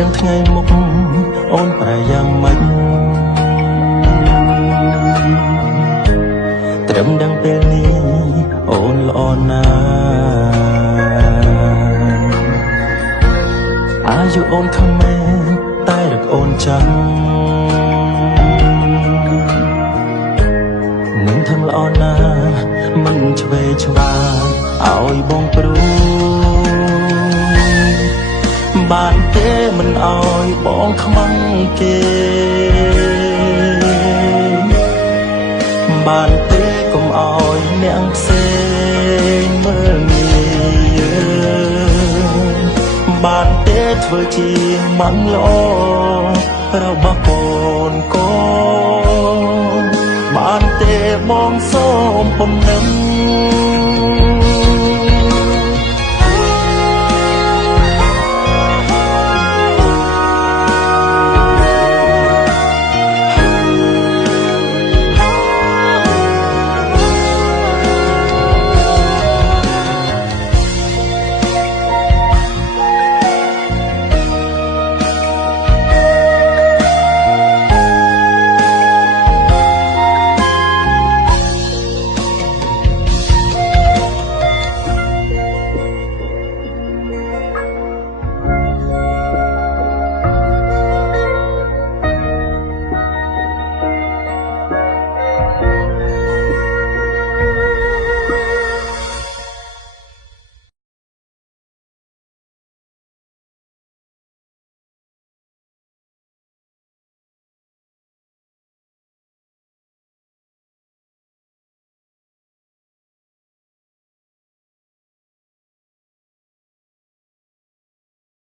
ដឹងថ្ងៃមុខអូនប្រែយ៉ាងម៉េចត្រឹមដឹងពេលនេះអូនល្អណាស់អាយុអូនខំមែនតែរកអូនចាំនឹងថឹងល្អណាស់មិនឆ្វេងឆ្វាយឲ្យបងព្រួយបានទេមិនឲ្យបងខ្មាំងគេបានទេកុំឲ្យអ្នកផ្សេងមើលងាយបានទេធ្វើជាមិនល្អរបស់កូនបានទេបងសូមពំនឹង